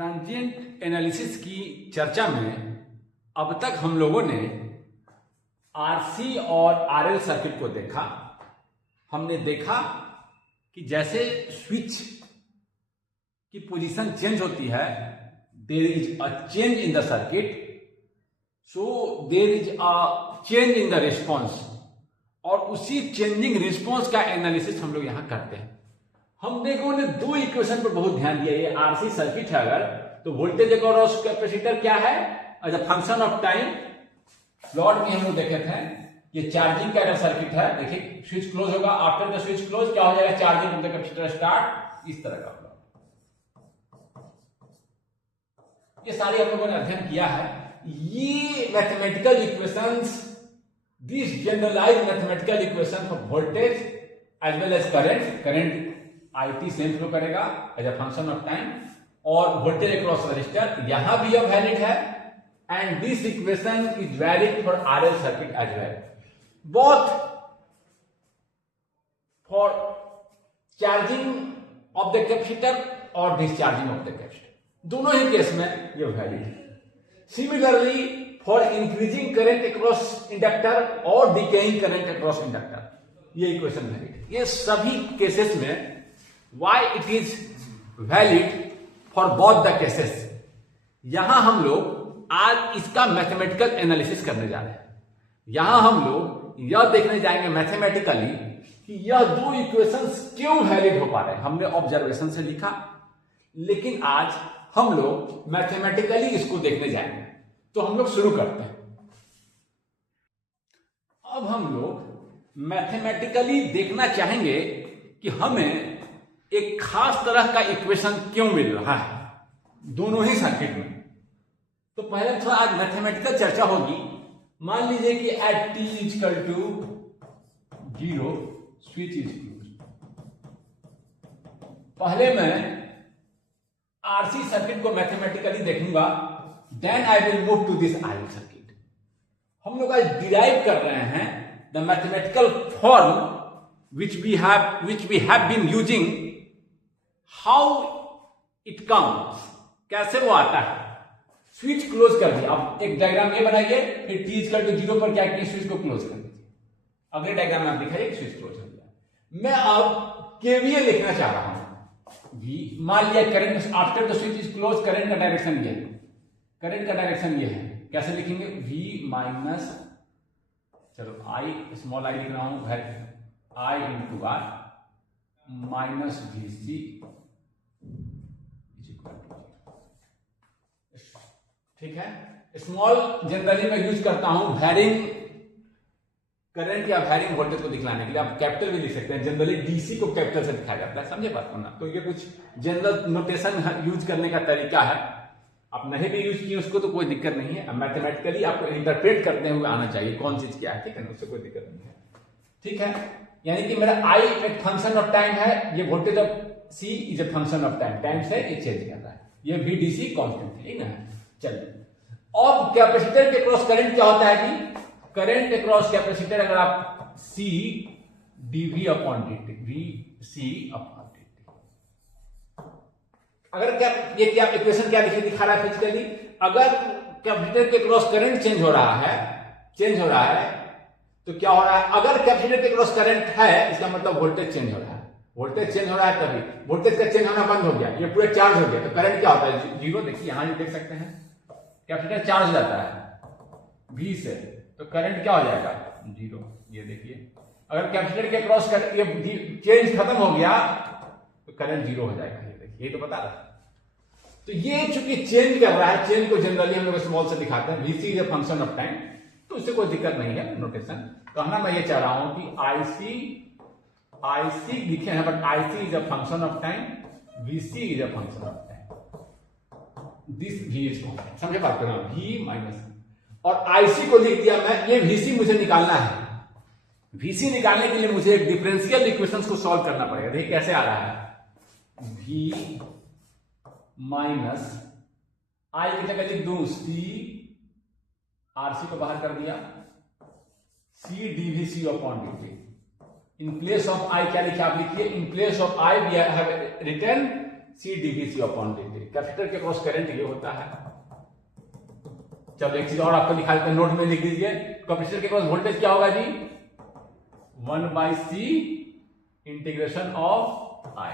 Transient analysis की चर्चा में अब तक हम लोगों ने आरसी और आरएल सर्किट को देखा। हमने देखा कि जैसे स्विच की पोजीशन चेंज होती है, there is a change in the circuit, so there is a change in the response, और उसी चेंजिंग रिस्पॉन्स का एनालिसिस हम लोग यहां करते हैं। हम देखो ने दो इक्वेशन पर बहुत ध्यान दिया। ये आरसी सर्किट है अगर, तो वोल्टेज अक्रॉस कैपेसिटर क्या है as a function of time. Plot में हम लोग देखे थे, ये चार्जिंग का सर्किट है। देखिए स्विच क्लोज होगा, आफ्टर द स्विच क्लोज क्या हो जाएगा, charging of the capacitor start, इस तरह का प्लॉट। ये सारे हम लोगों ने अध्ययन किया है। ये mathematical equations, this generalized mathematical equation for voltage as well as current IT same flow करेगा as a function of time, और वोल्टेज अक्रॉस रजिस्टर यहां भी अब वैलिड है, and this equation is valid for RL circuit as well, both for charging of the capacitor और discharging of the capacitor, दोनों ही case में ये वैलिड है। Similarly for increasing current across inductor और डिकेइंग करंट अक्रॉस इंडक्टर, ये equation valid है। ये सभी केसेस में why it is valid for both the cases, यहां हम लोग आज इसका मैथमेटिकल एनालिसिस करने जा रहे हैं। यहां हम लोग यह देखने जाएंगे मैथमेटिकली कि यह दो इक्वेशंस क्यों वैलिड हो पा रहे हैं। हमने ऑब्जर्वेशन से लिखा, लेकिन आज हम लोग मैथमेटिकली इसको देखने जाएंगे। तो हम लोग शुरू करते हैं। अब हम लोग मैथमेटिकली देखना चाहेंगे कि हमें एक खास तरह का इक्वेशन क्यों मिल रहा है दोनों ही सर्किट में। तो पहले थोड़ा आज मैथमेटिकल चर्चा होगी। मान लीजिए कि at t equal to 0 switch is closed. पहले मैं आरसी सर्किट को मैथमेटिकली देखूंगा, then I will move to this RL circuit. हम लोग आज डिराइव कर रहे हैं the mathematical form which we have been using, how it comes, कैसे वो आता है। स्विच क्लोज कर दिया, अब एक डायग्राम ये बनाइए, फिर t इक्वल टू 0 पर क्या किया, स्विच को क्लोज कर दीजिए। अगले डायग्राम में आप दिखाइए स्विच क्लोज हो गया। मैं अब केवीएल लिखना चाह रहा हूं। v, मान लिया current after the switch is close, current का डायरेक्शन ये है, करंट का डायरेक्शन ये है। कैसे लिखेंगे, v माइनस, चलो i स्मॉल i लिख रहा हूं, I into R minus VC is equal to 0। ठीक है, स्मॉल जनरली मैं यूज करता हूं वैरिंग करंट या वैरिंग वोल्टेज को दिखलाने के लिए। आप कैपिटल भी लिख सकते हैं, जनरली डीसी को कैपिटल से दिखाया जाता है, समझे बात को ना। तो ये कुछ जनरल नोटेशन यूज करने का तरीका है। आप नहीं भी यूज किए उसको तो कोई दिक्कत नहीं है। मैथमेटिकली आपको इंटरप्रेट करते हुए आना चाहिए कौन चीज क्या है, ठीक है ना, उससे कोई दिक्कत नहीं है। ठीक है, यानी कि मेरा I एक फंक्शन ऑफ टाइम है, ये voltage of C is a function of time, time से ये चेंज कर रहा है, ये VDC कांस्टेंट है, ठीक है। चलिए, अब कैपेसिटर के क्रॉस करंट क्या होता है कि करंट अक्रॉस कैपेसिटर, अगर आप C dV upon dt, VC upon dt, अगर क्या ये क्या इक्वेशन क्या दिखा रहा है फिजिकली, अगर कैपेसिटर के क्रॉस करंट चेंज हो रहा है तो क्या हो रहा है, अगर कैपेसिटर के क्रॉस करंट है इसका मतलब वोल्टेज चेंज हो रहा है। वोल्टेज चेंज हो रहा है तभी, वोल्टेज का चेंज होना बंद हो गया, ये पूरे चार्ज हो गया, तो करंट क्या होता है, जीरो। देखिए यहां भी देख सकते हैं, कैपेसिटर चार्ज हो जाता है V से, तो करंट क्या हो जाएगा, जीरो। ये देखिए, अगर कैपेसिटर के क्रॉस ये चेंज खत्म हो गया तो करंट जीरो हो जाएगा। ये देखिए, ये तो बता रहा है। तो ये चूंकि चेंज कर रहा है, चेंज को जनरली हम लोग स्मॉल से दिखाते हैं, VC is a function of time, तो इससे कोई दिक्कत नहीं है नोटेशन। कहना मैं ये चाह रहा हूं कि IC लिखे हैं, but IC is a function of time, VC is a function of time, this V is constant, समझे बात कर रहा हूं, V माइनस, और IC को लिख दिया मैं, ये VC मुझे निकालना है। VC निकालने के लिए मुझे डिफरेंशियल इक्वेशंस को सॉल्व करना पड़ेगा। देखिए कैसे आ रहा है, V माइनस I की जगह लिख दूं C, RC को बाहर कर दिया, C dVC upon dt। In place of I क्या लिखा, आप लिखिए in place of I we have written C DVC upon dt। Capacitor के क्रॉस करंट ये होता है। चलो एक चीज और आपको दिखा देते हैं, नोट में लिख दीजिए। कैपेसिटर के क्रॉस वोल्टेज क्या होगा जी? 1/c इंटीग्रेशन ऑफ I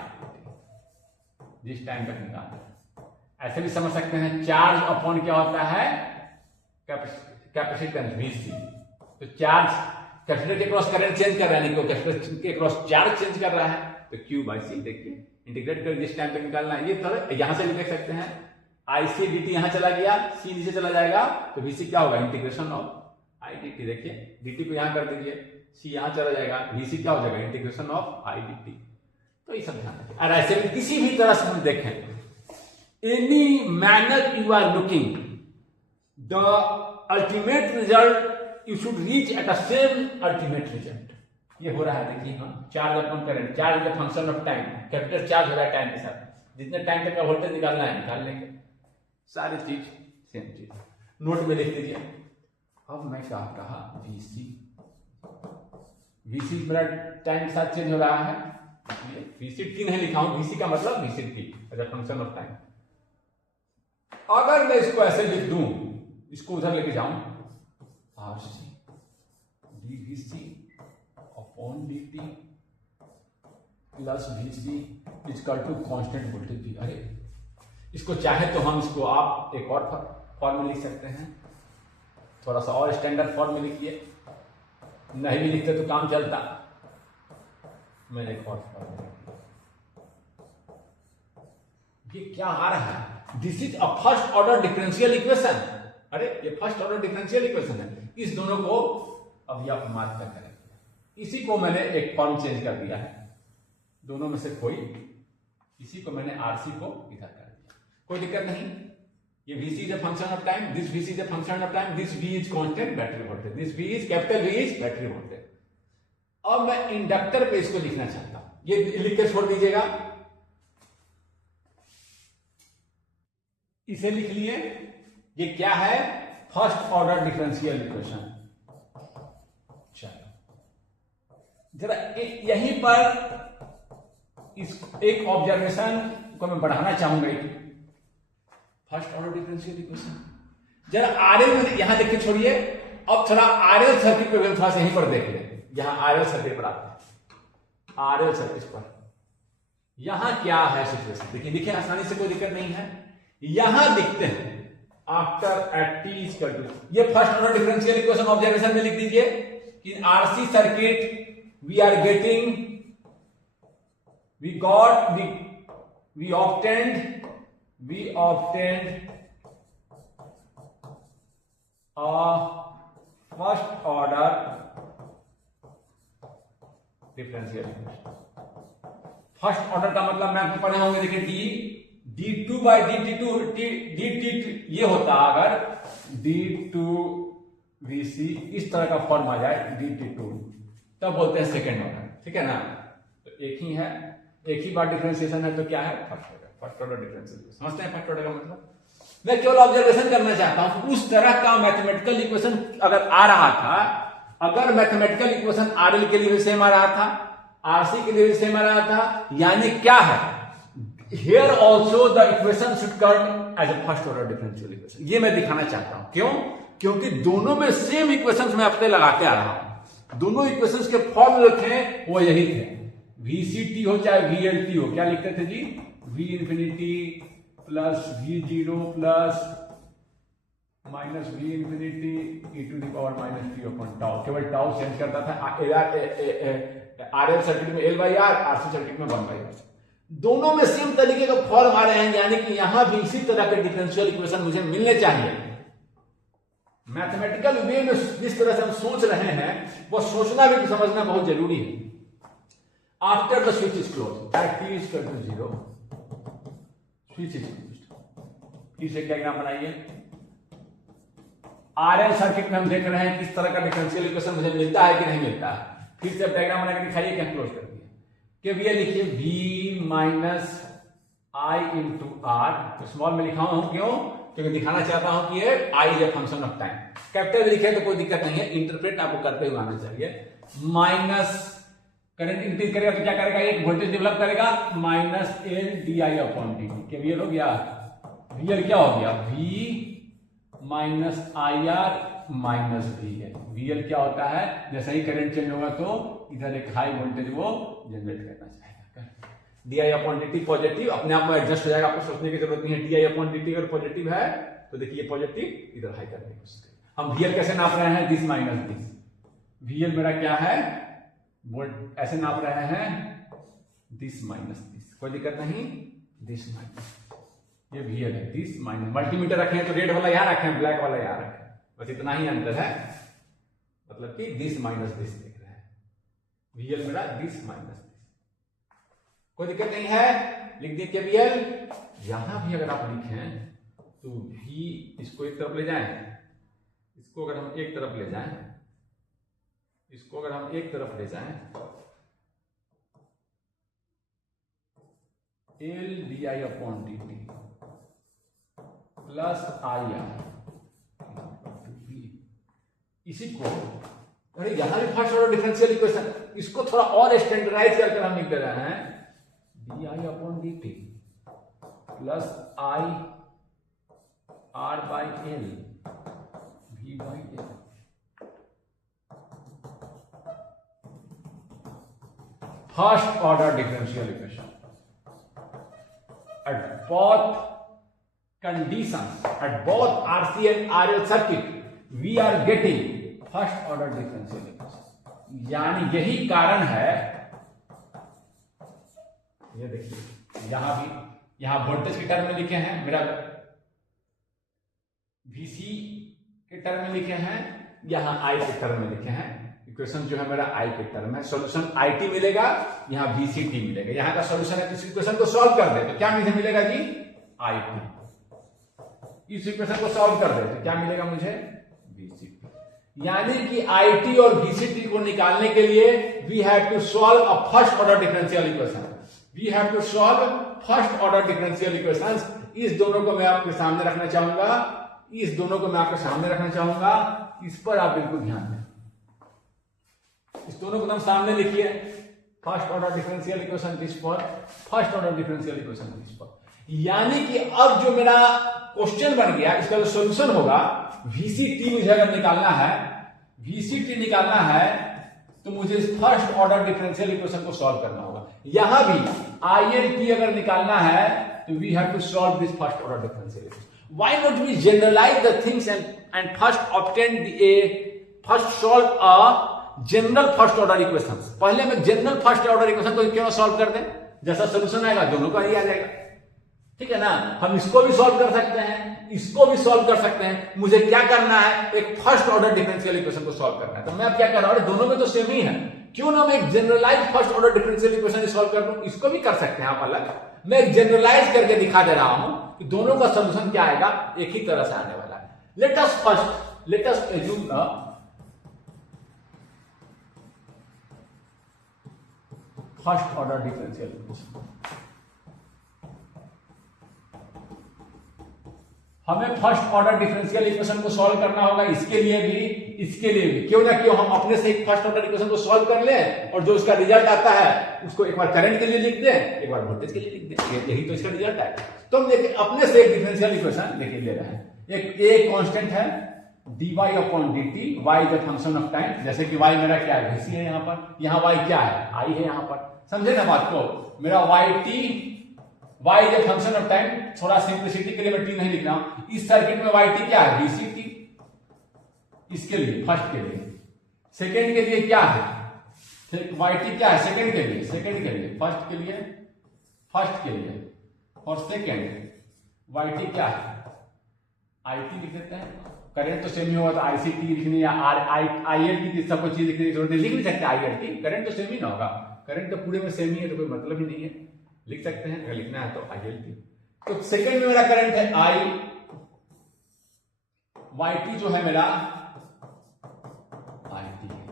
जिस टाइम तक निकालना। ऐसे भी समझ सकते हैं, चार्ज अपॉन क्या होता है? Capacitance Vc। तो चार्ज कैपेसिटर के क्रॉस करंट चेंज कर रहा है, नहीं तो कैपेसिटर के क्रॉस चार्ज चेंज कर रहा है, तो Q/C देखिए इंटीग्रेट कर जिस टाइम तक निकालना है। ये थोड़ा यहां से भी देख सकते हैं, IC dt यहां चला गया, C नीचे चला जाएगा, तो Vc क्या होगा? Integration of I dt। देखिए dt को यहां कर दीजिए, C यहां चला जाएगा, Vc क्या हो जाएगा? Integration of I dt। तो ये सब ध्यान रखिए। और ऐसे भी किसी भी तरह से हम देखें, any manner you are looking, the ultimate result you should reach at the same ultimate result. ये हो रहा है, देखिए हाँ, charge upon current, charge is the function of time. Capacitor charge हो रहा है टाइम के साथ, जितने टाइम तक का वोल्टेज निकालना है निकाल लेंगे, सारी चीज सेम चीज। नोट में लिख दीजिए। अब मैं क्या कहा? Vc मेरा टाइम के साथ चेंज हो रहा है, Vc नहीं लिखा हूं, Vc का मतलब Vc as a function of time. अगर मैं इसको ऐसे लिख दूं, इसको उधर लेके जाऊं, RC dVc upon dt plus Vc equal to constant voltage V। अरे इसको चाहे तो हम इसको आप एक और फॉर्म में लिख सकते हैं, थोड़ा सा और स्टैंडर्ड फॉर्म में लिखिए। नहीं भी लिखते तो काम चलता, मैंने एक और फॉर्म में लिख दिया। ये क्या आ रहा है? This is a first order differential equation. अरे ये फर्स्ट ऑर्डर डिफरेंशियल इक्वेशन है। इस दोनों को अब आप मार्क कर करें, इसी को मैंने एक फॉर्म चेंज कर दिया है, दोनों में से कोई, इसी को मैंने RC को इधर कर दिया, कोई दिक्कत नहीं। ये Vc is a function of time, this Vc is a function of time, this V is constant battery voltage, this V is capital V is battery voltage. अब मैं इंडक्टर पे इसको लिखना चाहता हूं, ये लिख के छोड़ दीजिएगा, इसे लिख लिए। ये क्या है? First order differential equation. चलो जरा यहीं पर इस एक ऑब्जर्वेशन को मैं बढ़ाना चाहूंगा। फर्स्ट ऑर्डर डिफरेंशियल इक्वेशन जरा RL में यहां देख के छोड़िए। अब थोड़ा RL सर्किट पे थोड़ा सा यहीं पर देख ले, यहां RL सर्किट पर आते हैं। RL सर्किट पर यहां क्या है सिचुएशन? देखिए देखिए आसानी से, कोई दिक्कत नहीं है। यहां लिखते हैं after at t equal to, ये first order differential equation observation में लिख दीजिए कि RC circuit we are getting, we obtained a first order differential equation। First order का मतलब मैं आपको पढ़े होंगे, देखिए d2 by dt ये होता है अगर d2Vc इस तरह का फॉर्म आ जाए dt2, तब बोलते हैं सेकेंड ऑर्डर, ठीक है ना। तो एक ही है, एक ही बार डिफरेंशिएशन है, तो क्या है? First order differential. समझते हैं फर्स्ट ऑर्डर का मतलब? मैं केवल ऑब्जर्वेशन करना चाहता हूं, उस तरह का मैथमेटिकल इक्वेशन अगर आ रहा था, अगर मैथमेटिकल इक्वेशन RL के लिए भी सेम आ रहा था, RC के लिए भी सेम आ रहा था, यानी क्या है? Here also the equation should come as a first order differential equation. ये मैं दिखाना चाहता हूं। क्यों? क्योंकि दोनों में सेम इक्वेशंस मैं अपने लगाते आ रहा हूं। दोनों इक्वेशंस के फॉर्मूले थे वो यही थे, VCT हो चाहे VLT हो। क्या लिखते थे जी? V infinity plus V0 plus minus V infinity e⁻⁻t upon tau. केवल टाउ चेंज करता था। RL सर्किट में L/R, RC सर्किट में 1/R। दोनों में सेम तरीके का फॉर्म आ रहे हैं, यानी कि यहां भी इसी तरह के डिफरेंशियल इक्वेशन मुझे मिलने चाहिए। मैथमेटिकल वे में जिस तरह से हम सोच रहे हैं, वो सोचना भी समझना बहुत जरूरी है। After the switch is close at t is equal to 0, switch is closed. इसे डायग्राम बनाइए। RL सर्किट में हम देख रहे हैं किस तरह का डिफरेंशियल इक्वेशन मुझे मिलता है कि नहीं मिलता है। फिर से डायग्राम बना के दिखाइए, क्या क्लोज कर दिया। कि ये लिखिए V minus I into R, small में लिखा हूं, क्यों? क्योंकि दिखाना चाहता हूं कि ये I is a function of time. Capital लिखे तो कोई दिक्कत नहीं है, इंटरप्रेट आपको करते हुए आना चाहिए। माइनस करंट इंक्रीज करेगा तो क्या करेगा, एक वोल्टेज डेवलप करेगा minus L D I upon D T. क्या वीएल हो गया, वीएल क्या हो गया, V minus I R minus V L. VL क्या होता है, जैसे ही करंट चेंज होगा तो इधर एक हाई वोल्टेज वो जनरेट करना चाहेगा। D I upon D T positive अपने आप में एडजस्ट हो जाएगा, आपको सोचने की जरूरत नहीं है। D I upon D T अगर पॉजिटिव है तो देखिए पॉजिटिव इधर हाई करने की कोशिश करें। हम वीएल कैसे नाप रहे हैं, दिस माइनस दिस। वीएल मेरा क्या है, वोल्ट ऐसे नाप रहे हैं दिस माइनस दिस, कोई दिक्कत नहीं, दिस माइनस ये वीएल है, दिस माइनस। मल्टीमीटर रखे हैं तो रेड वाला यहां रखे हैं, ब्लैक वाला यहां रखे हैं, बस इतना ही अंतर है, मतलब कि दिस माइनस दिस देख रहे हैं। वीएल मेरा दिस माइनस दिस, कोई दिक्कत नहीं है, लिख दिए केवीएल। यहां भी अगर आप लिखें तो वी इसको एक तरफ ले जाएं, इसको अगर हम एक तरफ ले जाएं, इसको अगर हम एक तरफ ले जाएं, L D I upon D T plus I R, इसी को अरे यहां भी फर्स्ट ऑर्डर डिफरेंशियल इक्वेशन, इसको थोड़ा और स्टैंडर्डाइज करके हम लिख दे रहे हैं D I upon D T plus I R by L V by L. First order differential equation at both conditions, at both RC and RL circuit we are getting first order differential equation। यानी यही कारण है, ये देखिए यहां भी, यहां voltage के टर्म में लिखे हैं, मेरा VC के टर्म में लिखे हैं, यहां I के टर्म में लिखे हैं। इक्वेशन जो है मेरा I के टर्म है, सॉल्यूशन IT मिलेगा, यहाँ VCT मिलेगा। यहाँ का सॉल्यूशन है, इस इक्वेशन को सॉल्व कर दे तो क्या मुझे मिलेगा जी, IT। इस इक्वेशन को सॉल्व कर दे तो क्या मिलेगा मुझे, VCT। यानी कि IT और VCT को निकालने के लिए we have to solve a first order differential equation, we have to solve first order differential equations. इस दोनों को मैं आपके सामने रखना चाहूंगा, इस दोनों को मैं आपके सामने रखना चाहूंगा, इस पर आप बिल्कुल ध्यान दें। इस दोनों को हम सामने लिखिए, first order differential equation this पर, first order differential equation this पर। यानी कि अब जो मेरा क्वेश्चन बन गया, इसका जो सॉल्यूशन होगा VCT मुझे अगर निकालना है, VCT निकालना है तो मुझे फर्स्ट ऑर्डर डिफरेंशियल इक्वेशन को सॉल्व करना होगा। यहां भी ILT अगर निकालना है तो we have to solve this first order differential equation. Why not we generalize the things and first obtain first solve a general first order equation. पहले में जनरल फर्स्ट ऑर्डर इक्वेशन को क्यों सॉल्व कर दें, जैसा सॉल्यूशन आएगा दोनों का ही आ जाएगा, ठीक है ना। हम इसको भी सॉल्व कर सकते हैं, इसको भी सॉल्व कर सकते हैं। मुझे क्या करना है, एक फर्स्ट ऑर्डर डिफरेंशियल इक्वेशन को सॉल्व करना है। तो मैं अब क्या कर रहा हूं, दोनों में तो सेम ही है, क्यों ना मैं एक generalize first order differential equation solve कर दूं। इसको भी कर सकते हैं आप अलग, मैं एक जनरलाइज करके दिखा दे रहा हूं कि दोनों का सॉल्यूशन क्या आएगा, एक ही तरह से आने वाला है। Let us assume first order differential equation. हमें फर्स्ट ऑर्डर डिफरेंशियल इक्वेशन को सॉल्व करना होगा, इसके लिए भी क्यों ना क्यों हम अपने से एक फर्स्ट ऑर्डर इक्वेशन को सॉल्व कर लें और जो उसका रिजल्ट आता है उसको एक बार करंट के लिए लिख दें, एक बार वोल्टेज के लिए लिख दें, यही तो इसका रिजल्ट है। तो हम अपने से एक डिफरेंशियल इक्वेशन लेके ले रहे हैं। एक कांस्टेंट है dy upon dt, y is a function of time. जैसे कि y मेरा क्या है, VC है, यहाँ पर, यहाँ y क्या है, I है यहाँ पर, समझे ना बात को। मेरा y is a function of time, थोड़ा सिंप्लिसिटी के लिए मैं t नहीं लिख रहा हूं। इस सर्किट में y क्या है, VCT। इसके लिए फर्स्ट के लिए, सेकेंड के लिए क्या है, y क्या है, सेकेंड के लिए, फर्स्ट के लिए और सेकेंड y क्या है, IT लिख देते हैं। करंट तो सेम ही होगा तो ICT लिखने या ILT सब कुछ चीज लिखने की जरूरत नहीं, लिख नहीं सकते ILT, करंट तो सेम ही ना होगा, करंट तो पूरे में सेम ही है तो कोई मतलब ही नहीं है, लिख सकते हैं अगर लिखना है तो ILT। तो सेकंड में मेरा करंट है I, YT जो है मेरा IT है।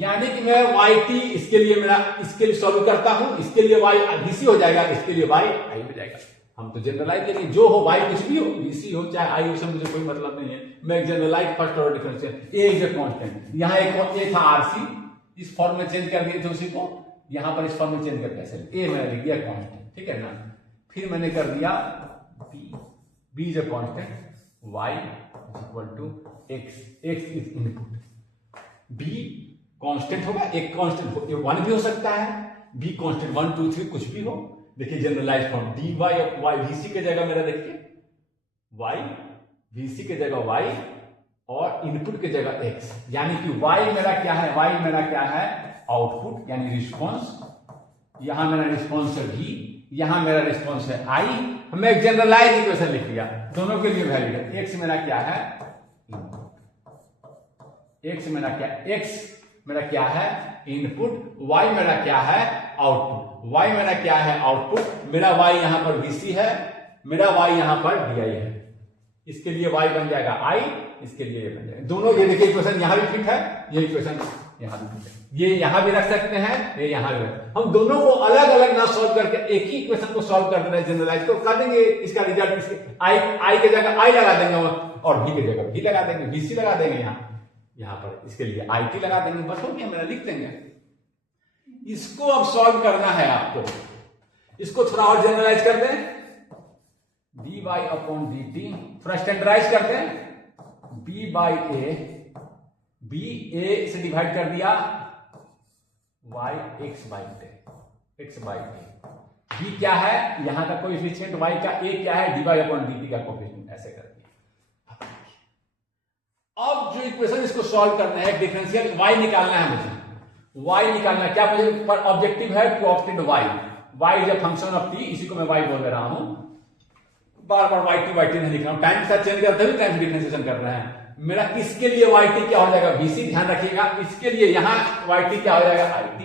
यानी कि मैं YT इसके लिए सॉल्व करता हूं, इसके लिए Y VC हो जाएगा, इसके लिए Y I हो जाएगा। हम तो जनरलाइज करेंगे, जो हो Y कुछ भी हो, VC हो चाहे I हो, मुझे कोई मतलब नहीं है। मैं generalize first order differential, A is a constant. यहां एक था RC, इस फॉर्म में चेंज कर दिए थे उसी को यहां पर इस फॉर्म में चेंज करके ऐसे ए मैंने लिख दिया कांस्टेंट, ठीक है ना। फिर मैंने कर दिया B is a constant, y equal to x, x is input, b constant होगा, एक कांस्टेंट 1 भी हो सकता है, b कांस्टेंट 1 2 3 कुछ भी हो। देखिए generalize form dy of y, vc के जगह मेरा देखिए y, vc के जगह y और इनपुट के जगह x, यानी कि y मेरा क्या है, y मेरा क्या है आउटपुट यानी रिस्पॉन्स, यहां मेरा रिस्पॉन्स है v, यहां मेरा रिस्पॉन्स है i। हमने एक जनरलाइज इक्वेशन लिख लिया, दोनों के लिए वैलिड है। x मेरा क्या है x मेरा क्या है इनपुट, y मेरा क्या है आउटपुट, y मेरा क्या है आउटपुट, मेरा y यहां पर vc है, मेरा y यहां पर di है। इसके लिए y बन जाएगा i, इसके लिए ये बन जाएगा। दोनों ये देखिए इक्वेशन यहां भी फिट है, ये इक्वेशन यहां भी फिट है, ये यहां भी रख सकते हैं, ये यहां भी रख। हम दोनों को अलग अलग ना सॉल्व करके एक ही इक्वेशन को सॉल्व कर देना है जनरलाइज, तो कर देंगे इसका रिजल्ट, इसके i के जगह i लगा देंगे और v के जगह v लगा देंगे, vc लगा देंगे, यहां पर इसके लिए it लगा देंगे, बस हो गया मेरा, लिख देंगे। इसको अब सॉल्व करना है आपको, इसको थोड़ा और जनरलाइज कर दें, dy अपॉन dt, थोड़ा स्टैंडर्डाइज कर दें, b by A, b a से डिवाइड कर दिया, y x by a, b क्या है यहां का कोएफिशिएंट, y का a क्या है dy अपॉन dt का कोएफिशिएंट, ऐसे कर दिया। अब जो इक्वेशन इसको सॉल्व करना है, डिफरेंशियल y निकालना है मुझे, y निकालना क्या मुझे, पर ऑब्जेक्टिव है to obtain y is a function of t, इसी को मैं y बोल दे रहा हूं, बार बार y t नहीं लिख रहा हूं, टाइम के साथ चेंज करते हुए टाइम डिफरेंशिएशन कर रहे हैं। मेरा इसके लिए yt क्या हो जाएगा vc, ध्यान रखिएगा, इसके लिए यहां yt क्या हो जाएगा it,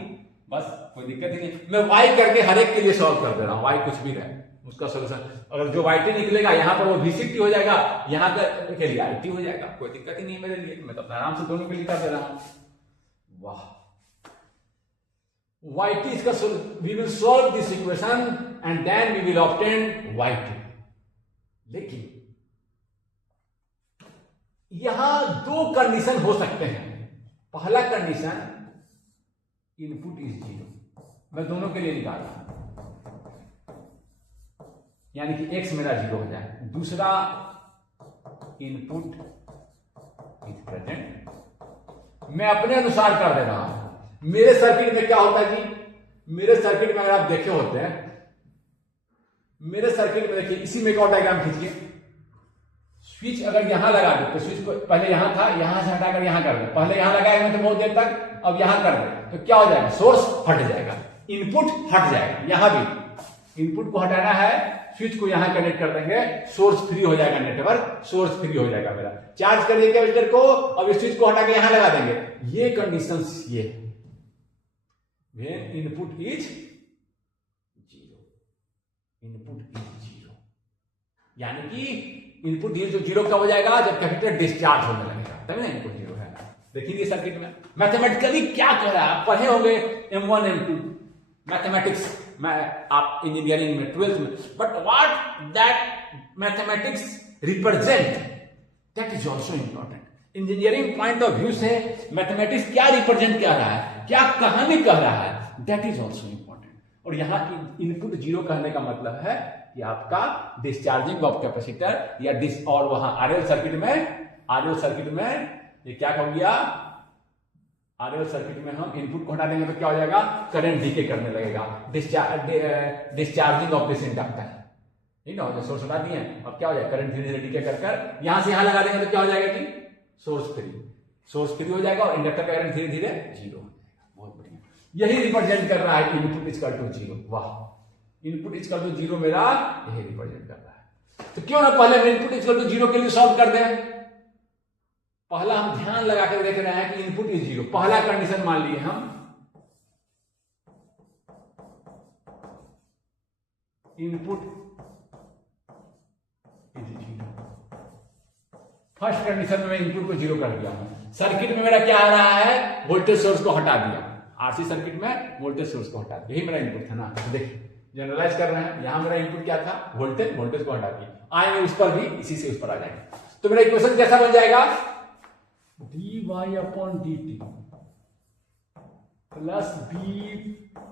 बस कोई दिक्कत ही नहीं। मैं y करके हर एक के लिए सॉल्व कर दे रहा हूं, y कुछ भी रहे उसका सोल्यूशन, अगर जो yt निकलेगा यहां पर वो vct हो जाएगा, यहां के लिए it हो जाएगा, कोई दिक्कत ही नहीं है मेरे लिए, मैं तो अपना आराम से दोनों के लिए कर दे रहा हूं। वाह, yt इसका we will solve this equation and then we will obtain yt। लेकिन यहां दो कंडीशन हो सकते हैं। पहला कंडीशन इनपुट इज 0, मैं दोनों के लिए निकाल रहा हूं, यानी कि x मेरा 0 हो जाए। दूसरा इनपुट इज प्रेजेंट, मैं अपने अनुसार कर दे रहा हूं। मेरे सर्किट में क्या होता है जी, मेरे सर्किट में अगर आप देखे होते हैं, मेरे सर्किट में देखिए इसी में एक और डायग्राम खींचिए, स्विच अगर यहां लगा दे तो स्विच को पहले यहां था, यहां से हटाकर यहां कर दे, पहले यहां लगाएंगे तो बहुत देर तक, अब यहां कर दे तो क्या हो जाएगा, सोर्स हट जाएगा, इनपुट हट जाएगा। यहां भी इनपुट को हटाना है, स्विच को यहां कनेक्ट कर देंगे, सोर्स फ्री हो जाएगा, नेटवर्क सोर्स फ्री हो जाएगा मेरा। चार्ज करिए कैपेसिटर को, अब इस स्विच को हटा के यहां लगा देंगे। ये कंडीशंस ये when input is 0, input is 0, यानी कि इनपुट जो 0 कब हो जाएगा, जब कैपेसिटर डिस्चार्ज होने लगेगा, तभी ना इनपुट 0 है। देखिए सर्किट में मैथमेटिकली क्या कह रहा है, पढ़े होंगे M1 M2 मैथमेटिक्स में आप इंजीनियरिंग में 12th में, but what that mathematics represent, that is also important. Engineering point of view से मैथमेटिक्स क्या रिप्रेजेंट कर रहा है, क्या कहानी कह रहा है, दैट इज आल्सो इंपॉर्टेंट। और यहां इनपुट 0 कहने का मतलब है कि आपका डिस्चार्जिंग ऑफ कैपेसिटर या और वहां आरएल सर्किट में ये क्या हो गया, आरएल सर्किट में हम इनपुट को हटा देंगे तो क्या हो जाएगा, करंट डीके करने लगेगा, डिस्चार्जिंग ऑफ दिस इंडक्टर, ठीक ना, जो सोर्स हटा दिए अब क्या हो जाएगा, करंट धीरे धीरे डीके कर यहां से यहां लगा देंगे तो क्या हो जाएगा जी, सोर्स फ्री हो जाएगा और इंडक्टर का करंट धीरे धीरे 0 हो जाएगा। बहुत बढ़िया, यही रिप्रेजेंट कर रहा है इनपुट इक्वल टू 0। वाह, इनपुट इक्वल टू 0 मेरा यही रिप्रेजेंट कर रहा है। तो क्यों ना पहले इनपुट इक्वल टू 0 के लिए सॉल्व कर दें। पहला हम ध्यान लगा कर देख रहे हैं कि इनपुट इज 0, पहला कंडीशन मान लिए हम, इनपुट इज 0। फर्स्ट कंडीशन में मैं इनपुट को 0 कर दिया हूं। सर्किट में मेरा क्या आ रहा है, वोल्टेज सोर्स को हटा दिया, आरसी सर्किट में वोल्टेज सोर्स को हटा दिया, यही मेरा इनपुट था ना। देखिए जनरलाइज कर रहे हैं, यहां मेरा इनपुट क्या था, वोल्टेज को हटा दिया, आएंगे उस पर भी, इसी से उस पर आ जाएंगे। तो मेरा इक्वेशन कैसा बन जाएगा, dy upon dt plus B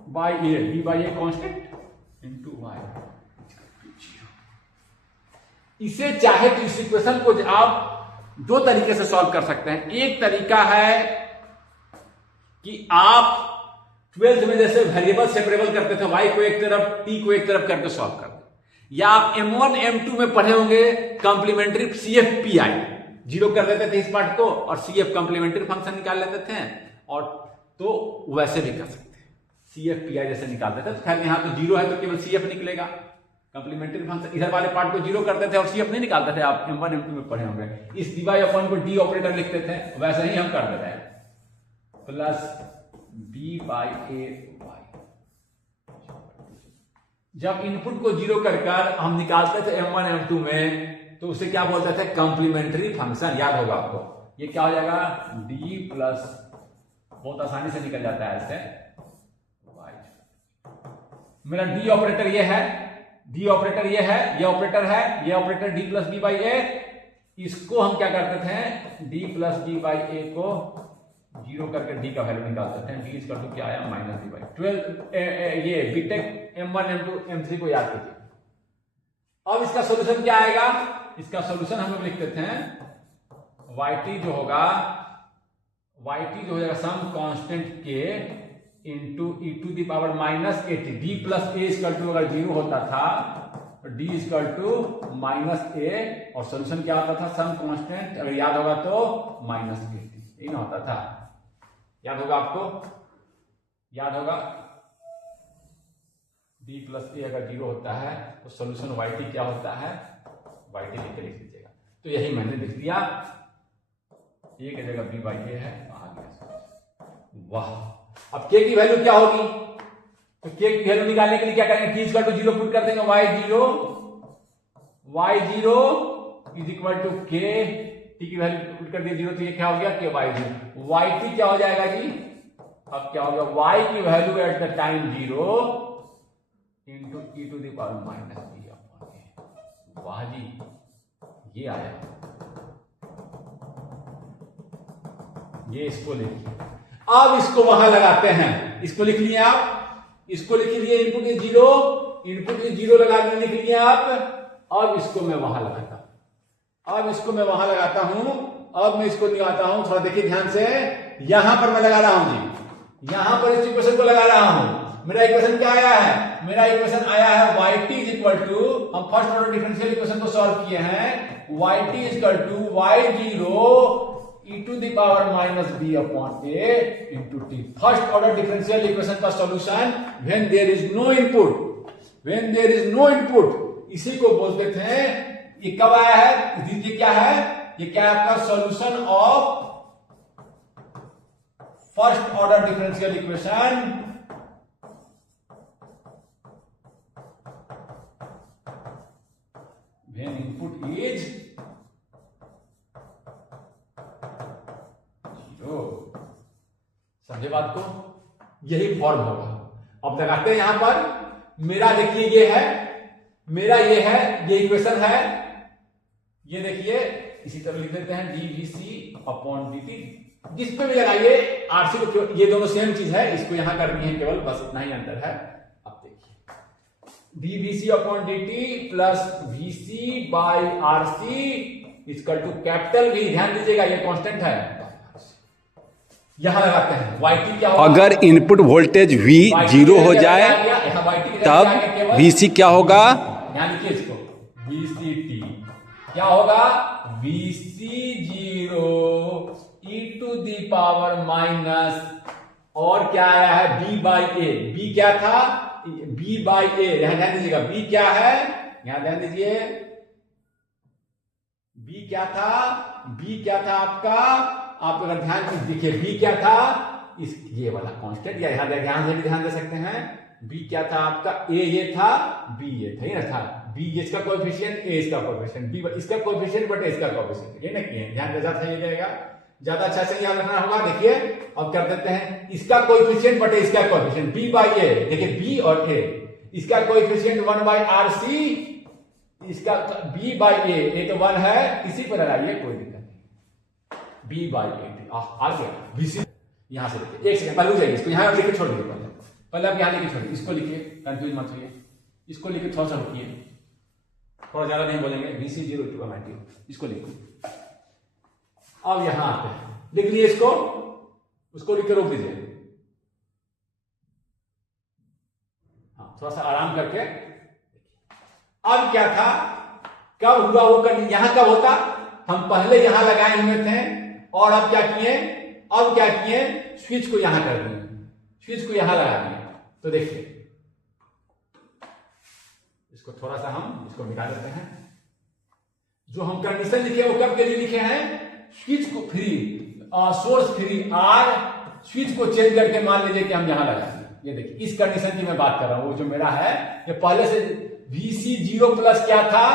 by A constant into Y. इसे चाहे तो इस इक्वेशन को आप दो तरीके से सॉल्व कर सकते हैं। एक तरीका है कि आप 12th में जैसे वेरिएबल सेपरेबल करते थे, y को एक तरफ t को एक तरफ करके सॉल्व कर दे, या आप M1 M2 में पढ़े होंगे कॉम्प्लीमेंट्री CF/PI, जीरो कर देते थे इस पार्ट को और CF कॉम्प्लीमेंट्री फंक्शन निकाल लेते थे, और तो वैसे भी कर सकते हैं, CF/PI जैसे निकालते थे। तो खैर यहाँ तो जीरो है तो केवल CF निकलेगा, कॉम्प्लीमेंट्री फंक्शन इधर वाले पार्ट को जीरो करते थे और CF नहीं निकालते थे। आप M1 M2 में पढ़े होंगे, इस डिवाइड अपॉन को डी ऑपरेटर लिखते थे, वैसे ही हम कर देते हैं, plus B by A Y. जब इनपुट को जीरो कर हम निकालते थे M1 M2 में, तो उसे क्या बोलते थे, कॉम्प्लीमेंट्री फंक्शन। याद होगा आपको, ये क्या हो जाएगा, डी प्लस, बहुत आसानी से निकल जाता है ऐसे, वाई। मेरा डी ऑपरेटर ये है, डी ऑपरेटर ये है, ये ऑपरेटर है, ये operator D plus B by A. इसको हम क्या करते थे, D plus B by A को जीरो करके डी का वैल्यू निकालते थे। डी इसका तो क्या आया, माइनस डी बाई 12। ये बीटेक M1 M2 M3 को याद कीजिए। अब इसका सॉल्यूशन क्या आएगा, इसका सॉल्यूशन हम लोग लिखते थे yt जो होगा, yt जो हो जाएगा सम कांस्टेंट के into E to the power minus at. D plus A equal to अगर जीरो होता था तो D equal to minus A, और सोल्यूशन क्या होता था, सम कांस्टेंट अगर याद होगा तो माइनस एट, यही ना होता था। याद होगा आपको, याद होगा, डी प्लस ए अगर जीरो होता है तो सोल्यूशन yt क्या होता है, yt लिख के लिख दीजिएगा। तो यही मैंने लिख दिया, ए की जगह बी बाई ए है, आ गया। वाह, अब के की वैल्यू क्या होगी, तो के की वैल्यू निकालने के लिए क्या करेंगे, T equal to zero put कर देंगे, y zero is equal to K, T की वैल्यू पुट कर दिया जीरो, तो ये क्या हो गया, के वाई जीरो। yt क्या हो जाएगा जी, अब क्या हो गया, y की value at the time zero into E to the power minus B upon A. वाह जी, ये आया, ये इसको लिखिए। अब इसको वहां लगाते हैं, इसको लिख लिए आप, इसको लिख लिए, इनपुट के जीरो लगा के लिख लिए आप। अब इसको मैं वहां लगाता हूं, अब इसको मैं वहां लगाता हूं, अब मैं इसको लगाता हूं, थोड़ा देखिए ध्यान से, यहां पर मैं लगा रहा हूं जी, यहां पर इस इक्वेशन को लगा रहा हूं। मेरा इक्वेशन क्या आया है, मेरा इक्वेशन आया है yt इज इक्वल टू, हम फर्स्ट ऑर्डर डिफरेंशियल इक्वेशन को सॉल्व किए हैं, yt is equal to y zero e to the power minus B upon A into T. First order differential equation का solution when there is no input, when there is no input, इसी को बोलते थे। ये कब आया है, ये क्या है, ये क्या है आपका solution of first order differential equation when input is zero. समझे बात को, यही फॉर्म होगा। अब लगाते हैं यहां पर, मेरा देखिए ये है, मेरा ये है, ये इक्वेशन है, ये देखिए, इसी तरह लिख देते हैं dVc अपॉन dt, जिस पे भी लगाइए आरसी को, ये दोनों सेम चीज है, इसको यहां करनी है केवल, बस इतना ही अंतर है। अब देखिए dVc upon dt plus Vc by RC equal to capital V, ध्यान दीजिएगा ये कांस्टेंट है, यहां लगाते हैं। yt क्या होगा, अगर इनपुट वोल्टेज V जीरो हो जाए तब Vc क्या होगा, ध्यान दीजिए इसको, Vct क्या होगा, Vc जीरो e to the power minus, और क्या आया है, b बाई ए, b क्या था, b बाई ए, यहां ध्यान दीजिएगा, b क्या है, यहां ध्यान दीजिए, b क्या था, b क्या था आपका, आप अगर ध्यान से देखिए b क्या था, इस ये वाला कांस्टेंट, या यहां ध्यान से भी ध्यान दे सकते हैं, b क्या था आपका, a ये था, b ये था, ये ना था, b इसका कोएफिशिएंट, a इसका कोएफिशिएंट, b इसका कोएफिशिएंट बटे इसका कोएफिशिएंट, ये ना किए, ध्यान से ज्यादा सही रहेगा, ज्यादा अच्छा से याद रखना होगा। देखिए अब कर देते हैं, इसका कोएफिशिएंट बटे इसका कोएफिशिएंट, b बाई ए, देखिए b और a, इसका कोएफिशिएंट 1 बाई RC, इसका b बाई ए तो 1 है, इसी पर लगाइए, कोई दिक्कत नहीं, b बाई ए आ गया Vc। यहां से लिखिए, एक सेकंड पहले रुक जाइए, इसको यहां लिख के छोड़ दीजिए, पहले आप यहां लिख के छोड़िए, इसको लिखिए, कंफ्यूज मत होइए, इसको लिख के थोड़ा सा रुकिए, थोड़ा ज्यादा नहीं बोलेंगे, VC 0 टू MIT, इसको लिखिए। अब यहां आते हैं, लिख लिए इसको, उसको लिख के रोक दीजिए। हाँ, थोड़ा सा आराम करके। अब क्या था, कब हुआ वो करनी, यहां कब होता, हम पहले यहां लगाए हुए थे और अब क्या किए, स्विच को यहां कर दिए, स्विच को यहां लगा दिए। तो देखिए इसको थोड़ा सा हम इसको मिटा देते हैं। जो हम कंडीशन लिखे वो कब के लिए लिखे हैं, स्विच को free, source free R, switch को चेंज करके मान लीजिए कि हम यहां लगा दिए। ये देखिए इस कंडीशन की मैं बात कर रहा हूं, वो जो मेरा है ये पहले से VC 0 प्लस क्या था,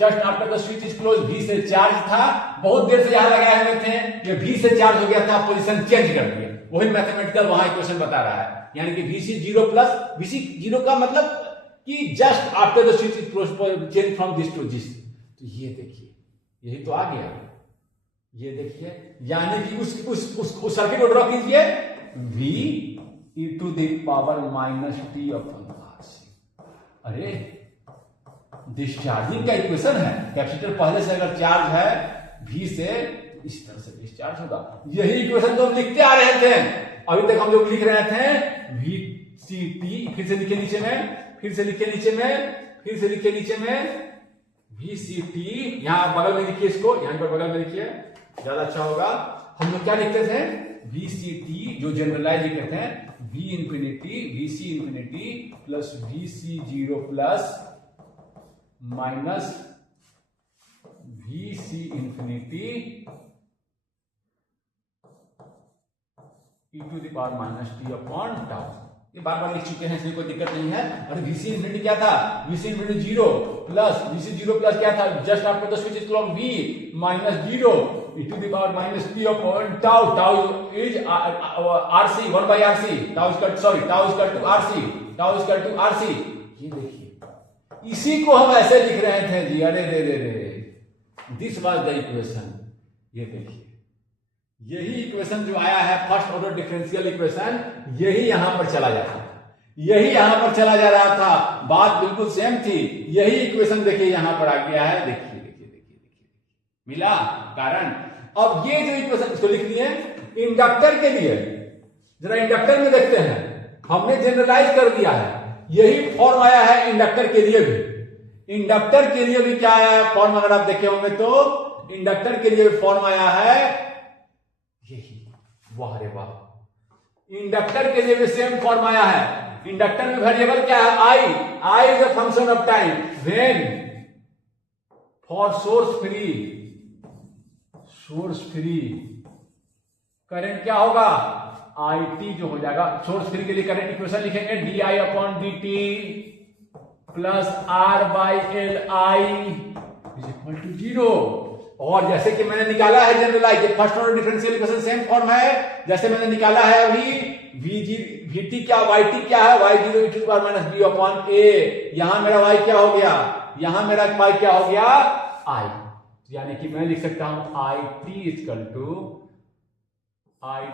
just after the switch is close, V से चार्ज था, बहुत देर से यहां लगाए हुए थे, ये V से चार्ज हो गया था, पोजीशन चेंज कर दिया। वही मैथमेटिकल वहां इक्वेशन बता रहा है, यानी कि VC 0 प्लस, VC 0 का मतलब कि just after the switch is close change from this to this. तो ये देखिए यही तो आ गया, ये देखिए, यानी कि उस सर्किट को ड्रॉ कीजिए, V e to the power minus t upon RC। अरे डिस्चार्जिंग का इक्वेशन है, कैपेसिटर पहले से अगर चार्ज है V से, इस तरह से डिस्चार्ज होगा। यही इक्वेशन तो हम लिखते आ रहे थे अभी तक, हम लोग लिख रहे थे VCT, फिर से लिखे नीचे में, फिर से लिखे नीचे में, फिर से लिखे नीचे में, VCT, यहां बगल में लिखिए इसको, यहां पर बगल में लिखिए, ज्यादा अच्छा होगा। हम लोग क्या लिखते थे, VCT जो जनरलाइज लिखते थे, V infinity, VC infinity plus VC 0 plus minus VC infinity e to the power minus t upon tau. ये बार बार लिख चुके हैं, इसलिए कोई दिक्कत नहीं है। और VC इंफिनिटी क्या था, VC infinity 0 plus, VC 0 plus क्या था, just after the switch is close, V minus 0 e to the power minus t upon tau. Tau is RC, 1 by RC, tau is equal to RC, tau is equal to RC। ये देखिए इसी को हम ऐसे लिख रहे थे जी, अरे रे रे रे, दिस वाज द इक्वेशन। ये देखिए यही इक्वेशन जो आया है फर्स्ट ऑर्डर डिफरेंशियल इक्वेशन, यही यहां पर चला जा रहा था, यही यहां पर चला जा रहा था, बात बिल्कुल सेम थी। यही इक्वेशन देखिए यहां पर आ गया है, देखिए देखिए देखिए मिला कारण। अब ये जो इक्वेशन इसको लिख लिए इंडक्टर के लिए, जरा इंडक्टर में देखते हैं, हमने जनरलाइज कर दिया है, यही फॉर्म आया है इंडक्टर के लिए भी। इंडक्टर के लिए भी क्या आया है फॉर्म, अगर आप देखे होंगे तो इंडक्टर के लिए भी फॉर्म आया है यही, वाह रे वाह। इंडक्टर के लिए भी सेम फॉर्म आया है। इंडक्टर में वेरिएबल क्या है, I is a function of time, when for source free current क्या होगा, IT जो हो जाएगा, सोर्स फ्री के लिए करंट इक्वेशन लिखेंगे DI upon DT plus R by LI is equal to 0। और जैसे कि मैंने निकाला है generalize, first order differential equation same form है, जैसे मैंने निकाला है अभी VT क्या, YT क्या है, Y0 e to the power minus B upon A। यहां मेरा Y क्या हो गया, यहां मेरा Y क्या हो गया, I, यानी कि मैं लिख सकता हूं IT equal to I0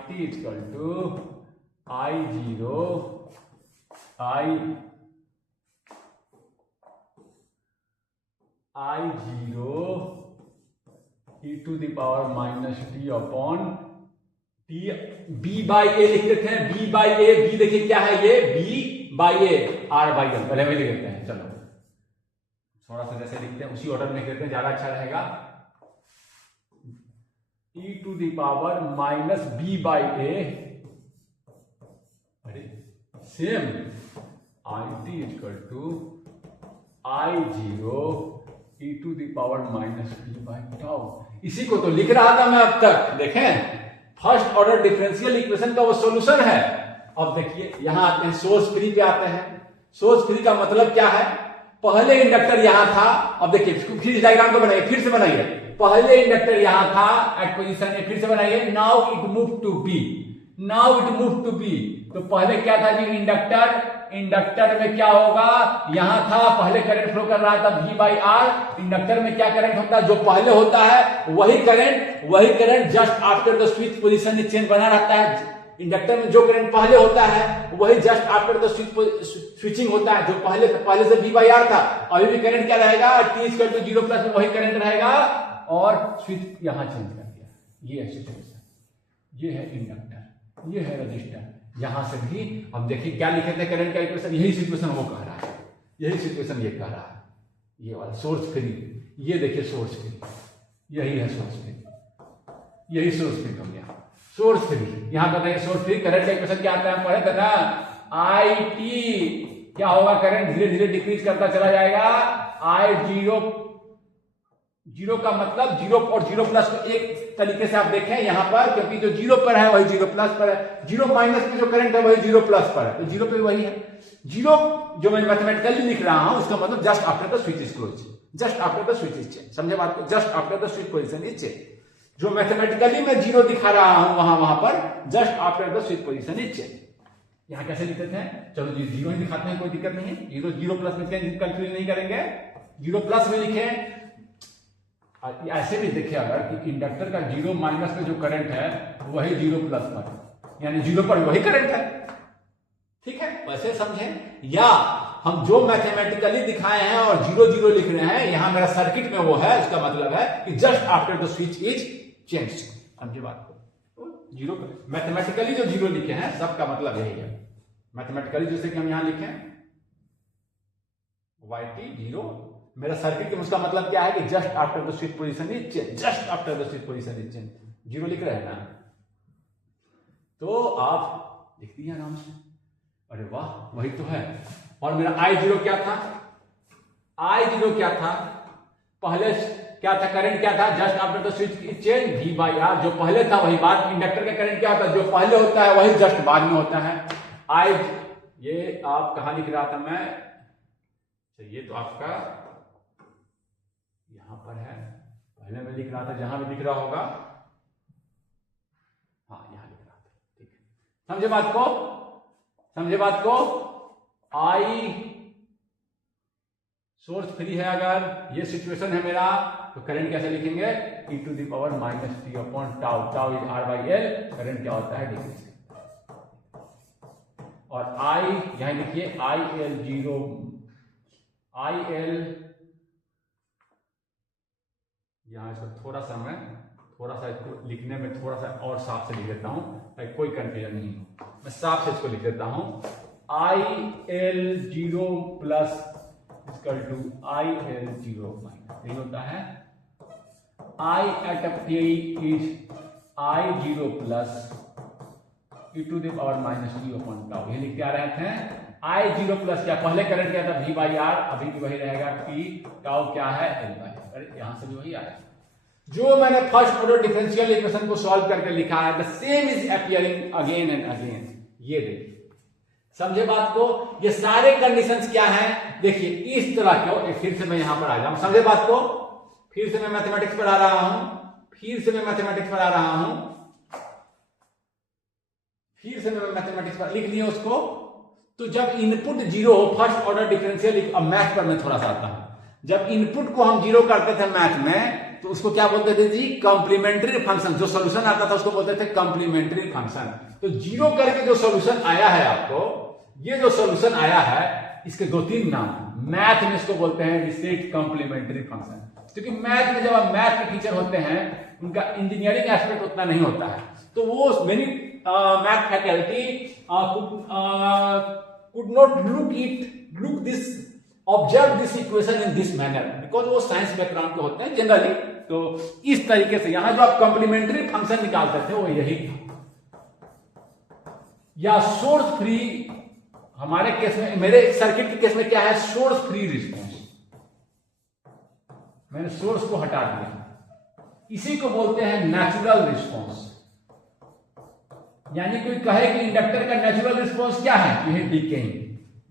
e to the power minus t upon t, B by A लिख देते हैं, B बाई ए, B देखिए क्या है ये, B by A, R by L, पहले वही लिख देते हैं। चलो थोड़ा सा जैसे लिखते हैं उसी ऑर्डर में लिख देते हैं, ज्यादा अच्छा रहेगा। e to the power minus B by A, अरे same IT equal to I0 e to the power minus B by tau. इसी को तो लिख रहा था मैं अब तक, देखें फर्स्ट ऑर्डर डिफरेंशियल इक्वेशन का वो सॉल्यूशन है। अब देखिए यहां आते हैं, सोर्स फ्री पे आते हैं। सोर्स फ्री का मतलब क्या है, पहले इंडक्टर यहां था, अब देखिए फिर डायग्राम को बनाइए, फिर से बनाइए, पहले इंडक्टर यहां था एट पोजीशन ए, फिर से बनाइए, now it move to B, now it move to B. तो पहले क्या था जी, इंडक्टर में क्या होगा, यहां था पहले करंट फ्लो कर रहा था V बाई R। इंडक्टर में क्या करंट होता है, जो पहले होता है वही current just after the switch position change बना रहता है, इंडक्टर में जो करंट पहले होता है वही जस्ट आफ्टर द स्विचिंग होता है। जो पहले से V बाई आर था, अभी भी करंट क्या रहेगा, T इक्वल टू 0 प्लस में वही करंट रहेगा और स्विच यहां चेंज कर दिया। ये है सिचुएशन, ये है इंडक्टर, ये है रजिस्टर। यहां से भी अब देखिए क्या लिखे थे करंट का इक्वेशन, यही सिचुएशन वो कह रहा है, यही सिचुएशन ये कह रहा है। ये वाला सोर्स फ्री, ये देखिए सोर्स फ्री, यही है सोर्स फ्री, यही सोर्स फ्री हो गया। सोर्स फ्री यहां पर देखिए सोर्स फ्री करंट का इक्वेशन क्या आता है, पढ़े थे ना, आई टी क्या होगा, करंट धीरे धीरे डिक्रीज करता चला जाएगा। आई जीरो का मतलब 0 और 0 प्लस को एक तरीके से आप देखें यहां पर, क्योंकि जो 0 पर है वही 0 प्लस पर है, 0 माइनस में जो करंट है वही 0 प्लस पर है, तो 0 पे वही है। 0 जो मैं मैथमेटिकली लिख रहा हूं उसका मतलब just after the switch is close, just after the switch is change, समझे बात को, just after the switch position is change. जो मैथमेटिकली मैं 0 दिखा रहा हूं वहां पर just after the switch position is change. यहां कैसे लिखते थे, चलो जी 0 ही दिखाते हैं, कोई दिक्कत नहीं है। 0 प्लस में चेंज कंफ्यूज नहीं करेंगे, 0 प्लस में लिखे। ऐसे भी देखिए अगर कि इंडक्टर का 0 माइनस में जो करंट है वही 0 प्लस पर, यानी 0 पर वही करंट है, ठीक है, वैसे समझें। या हम जो मैथमेटिकली दिखाए हैं और 0 0 लिख रहे हैं, यहां मेरा सर्किट में वो है, उसका मतलब है कि just after the switch is change, समझे बात को। 0 मैथमेटिकली जो 0 लिखे हैं सबका मतलब यही है। मैथमेटिकली जैसे कि हम यहां लिखे YT 0, मेरा सर्किट में उसका मतलब क्या है कि just after the switch position is change, just after the switch position is change, 0 लिख रहे हैं ना, तो आप लिख दिए आराम से, अरे वाह वही तो है। और मेरा I0 क्या था, I0 क्या था, पहले क्या था, करंट क्या था, just after the switch is change V by R, जो पहले था वही बाद में। इंडक्टर का करंट क्या होता है, जो पहले होता है वही जस्ट बाद में होता है। ये आप कहां लिख रहा था मैं, ये तो आपका यहां पर है, पहले मैं लिख रहा था, जहां भी लिख रहा होगा, हाँ यहां लिख रहा था, ठीक है, समझे बात को, समझे बात को। आई सोर्स फ्री है, अगर ये सिचुएशन है मेरा, तो करंट कैसे लिखेंगे, e to the power minus T upon tau, tau is R by L, current क्या होता है डिक्रीज। और आई यहां लिखिए IL 0, IL यहां इसको थोड़ा सा इसको लिखने में थोड़ा सा और साफ से लिख देता हूं ताकि कोई कंफ्यूजन नहीं हो, मैं साफ से इसको लिख देता हूं। IL 0 plus equal to IL 0 minus, यही होता है। I at T is I0 plus e to the power minus T upon tau, ये लिख के आ रहे थे। I0 प्लस क्या, पहले करंट क्या था V बाई आर, अभी भी वही रहेगा T, टाउ क्या है L बाई आर, अरे यहां से भी वही आया। जो मैंने फर्स्ट ऑर्डर डिफरेंशियल इक्वेशन को सॉल्व करके लिखा है, the same is appearing again and again, ये देखिए, समझे बात को। ये सारे कंडीशंस क्या हैं, देखिए इस तरह के, फिर से मैं यहां पर आ जाऊं, समझे बात को। फिर से मैं मैथमेटिक्स पढ़ा रहा हूं, फिर से मैं मैथमेटिक्स पढ़ा रहा हूं, फिर से मैं मैथमेटिक्स पर लिख लिया उसको। तो जब इनपुट 0 हो, फर्स्ट ऑर्डर डिफरेंशियल, अब मैथ पर मैं थोड़ा सा आता हूं। जब इनपुट को हम 0 करते थे मैथ में, तो उसको क्या बोलते थे जी, कॉम्प्लीमेंट्री फंक्शन। जो सॉल्यूशन आता था उसको बोलते थे कॉम्प्लीमेंट्री फंक्शन। तो 0 करके जो सॉल्यूशन आया है आपको, ये जो सॉल्यूशन आया है, इसके 2-3 नाम, मैथ में इसको बोलते हैं डिस्क्रीट कॉम्प्लीमेंट्री फंक्शन। क्योंकि मैथ में जब आप मैथ के टीचर होते हैं, उनका इंजीनियरिंग एस्पेक्ट उतना नहीं होता है, तो वो many math faculty could not observe this equation in this manner, because वो साइंस बैकग्राउंड के होते हैं जनरली। तो इस तरीके से यहां जो आप कॉम्प्लीमेंट्री फंक्शन निकालते थे वो यही था। या सोर्स फ्री, हमारे केस में, मेरे सर्किट के केस में क्या है, सोर्स फ्री रिस्पॉन्स। मैंने सोर्स को हटा दिया, इसी को बोलते हैं नेचुरल रिस्पॉन्स। यानी कोई कहे कि इंडक्टर का नेचुरल रिस्पॉन्स क्या है, यही डिकेइंग,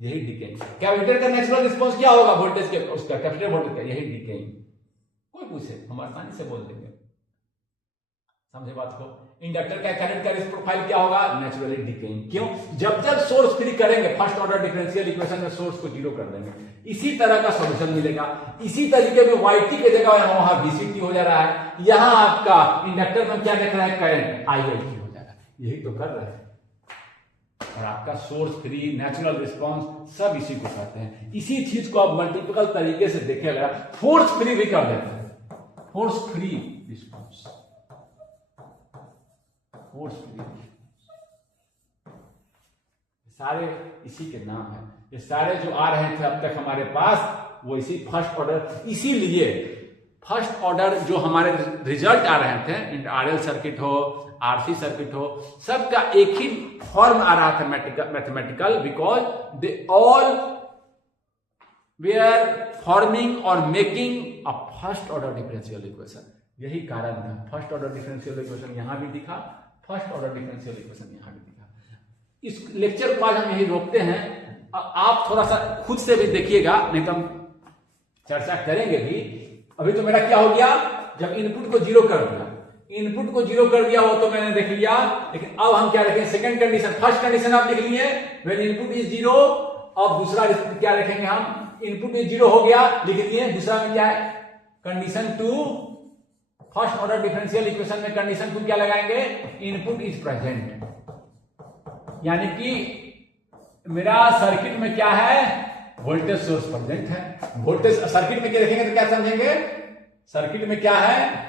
यही डिकेइंग। कैपेसिटर का नेचुरल रिस्पॉन्स क्या होगा, वोल्टेज के, उसका कैपेसिटर वोल्टेज का, यही डिकेइंग। कोई पूछे हम आसानी से बोल देंगे, समझे बात को। इंडक्टर का करंट का रिस्क प्रोफाइल क्या होगा, नेचुरली डिकेइंग। क्यों, जब जब सोर्स फ्री करेंगे, फर्स्ट ऑर्डर डिफरेंशियल इक्वेशन में सोर्स को 0 कर देंगे, इसी तरह का सॉल्यूशन मिलेगा। इसी तरीके में YT की जगह वहां VCT हो जा रहा है, यहां आपका इंडक्टर में क्या देख रहा है, करंट ILT हो जा रहा है, यही तो कर रहे हैं। और आपका सोर्स फ्री, नेचुरल रिस्पॉन्स, सब इसी को कहते हैं। इसी चीज को आप मल्टीपल तरीके से देखिएगा, फोर्स फ्री भी कर देते हैं, force free response, force free, सारे इसी के नाम हैं। ये सारे जो आ रहे थे अब तक हमारे पास, वो इसी फर्स्ट ऑर्डर, इसीलिए फर्स्ट ऑर्डर जो हमारे रिजल्ट आ रहे थे, आरएल सर्किट हो, आरसी सर्किट हो, सबका एक ही फॉर्म आ रहा था mathematical, because they all were forming और making a first order differential equation. यही कारण है फर्स्ट ऑर्डर डिफरेंशियल इक्वेशन यहां भी दिखा, फर्स्ट ऑर्डर डिफरेंशियल इक्वेशन यहां भी दिखा। इस लेक्चर को आज हम यही रोकते हैं। आप थोड़ा सा खुद से भी देखिएगा, नहीं तो हम चर्चा करेंगे भी। अभी तो मेरा क्या हो गया, जब इनपुट को जीरो कर दिया, इनपुट को जीरो कर दिया वो तो मैंने देख लिया, लेकिन अब हम क्या रखेंगे, सेकंड कंडीशन, फर्स्ट कंडीशन आप लिख लिए व्हेन इनपुट इज जीरो। अब दूसरा क्या रखेंगे हम, इनपुट इज जीरो हो गया लिख लिए, दूसरा में क्या है, condition two, first order differential equation में कंडीशन टू क्या लगाएंगे, इनपुट इज प्रेजेंट, यानी कि मेरा सर्किट में क्या है, वोल्टेज सोर्स प्रेजेंट है। वोल्टेज सर्किट में क्या लिखेंगे तो क्या समझेंगे, सर्किट में क्या है,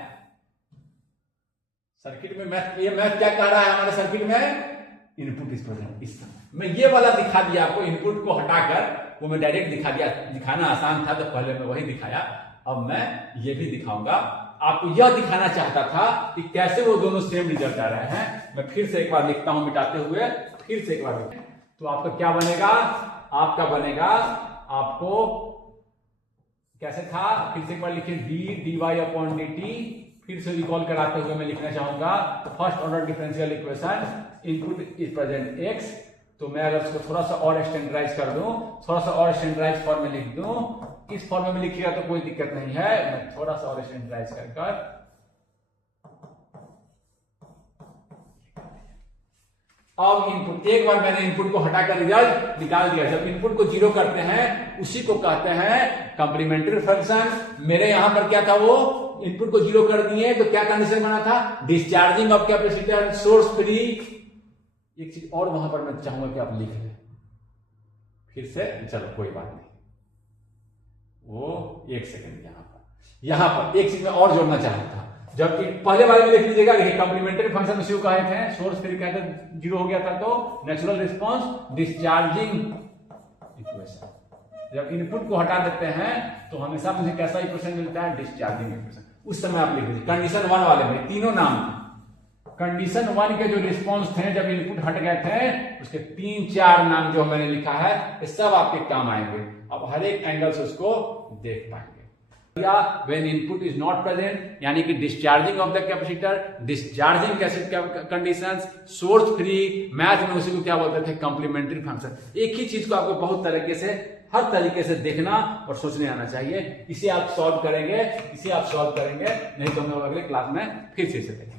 सर्किट में मैथ, ये मैथ क्या कह रहा है हमारे सर्किट में, इनपुट इज प्रेजेंट। इस समय मैं ये वाला दिखा दिया आपको, इनपुट को हटाकर वो मैं डायरेक्ट दिखा दिया, दिखाना आसान था तो पहले मैं वही दिखाया, अब मैं ये भी दिखाऊंगा। आपको यह दिखाना चाहता था कि कैसे वो दोनों सेम रिजल्ट आ रहे हैं। मैं फिर से एक बार लिखता हूं मिटाते हुए, फिर से एक बार लिखते, तो आपका क्या बनेगा, आपका बनेगा, आपको कैसे था, फिर से एक बार लिखिए, D D Y upon D T. फिर से रिकॉल कराते हुए मैं लिखना चाहूंगा, first order differential equation, input is present X. तो मैं अगर उसको थोड़ा सा और स्टैंडर्डाइज कर दूं, थोड़ा सा और स्टैंडर्डाइज फॉर्म में लिख दूं, इस फॉर्म में लिखिएगा तो कोई दिक्कत नहीं है, मैं थोड़ा सा और स्टैंडर्डाइज कर अब इनपुट, एक बार मैंने इनपुट को हटाकर रिजल्ट निकाल दिया। जब इनपुट को जीरो करते हैं उसी को कहते हैं कॉम्प्लीमेंट्री फंक्शन। मेरे यहां पर क्या था, वो इनपुट को जीरो कर दिए तो क्या कंडीशन बना था, discharging of capacitor, source free. एक चीज और वहां पर मैं चाहूंगा कि आप लिख लें फिर से, चलो कोई बात नहीं, वो एक सेकंड यहां पर एक चीज मैं और जोड़ना चाह रहा था, जबकि पहले वाले में देख लीजिएगा, देखिए कॉम्प्लीमेंट्री फंक्शन उसी को कहे थे, सोर्स फ्री कहते जीरो हो गया था तो नेचुरल रिस्पॉन्स, डिस्चार्जिंग इक्वेशन। जब इनपुट को हटा देते हैं तो हमेशा मुझे कैसा इक्वेशन मिलता है, डिस्चार्जिंग इक्वेशन। उस समय आप लिख लीजिए कंडीशन वन वाले में तीनों नाम, कंडीशन वन के जो रिस्पॉन्स थे जब इनपुट हट गए थे, उसके 3-4 नाम जो मैंने लिखा है, ये सब आपके काम आएंगे। अब हर एक एंगल से उसको देख पाएंगे। When input is not present, यानी कि discharging of the capacitor, discharging conditions, source free, math में उसी को क्या बोलते थे, कॉम्प्लीमेंट्री फंक्शन। एक ही चीज को आपको बहुत तरीके से, हर तरीके से देखना और सोचने आना चाहिए। इसे आप सॉल्व करेंगे, नहीं तो हम अगले क्लास में फिर से देखेंगे।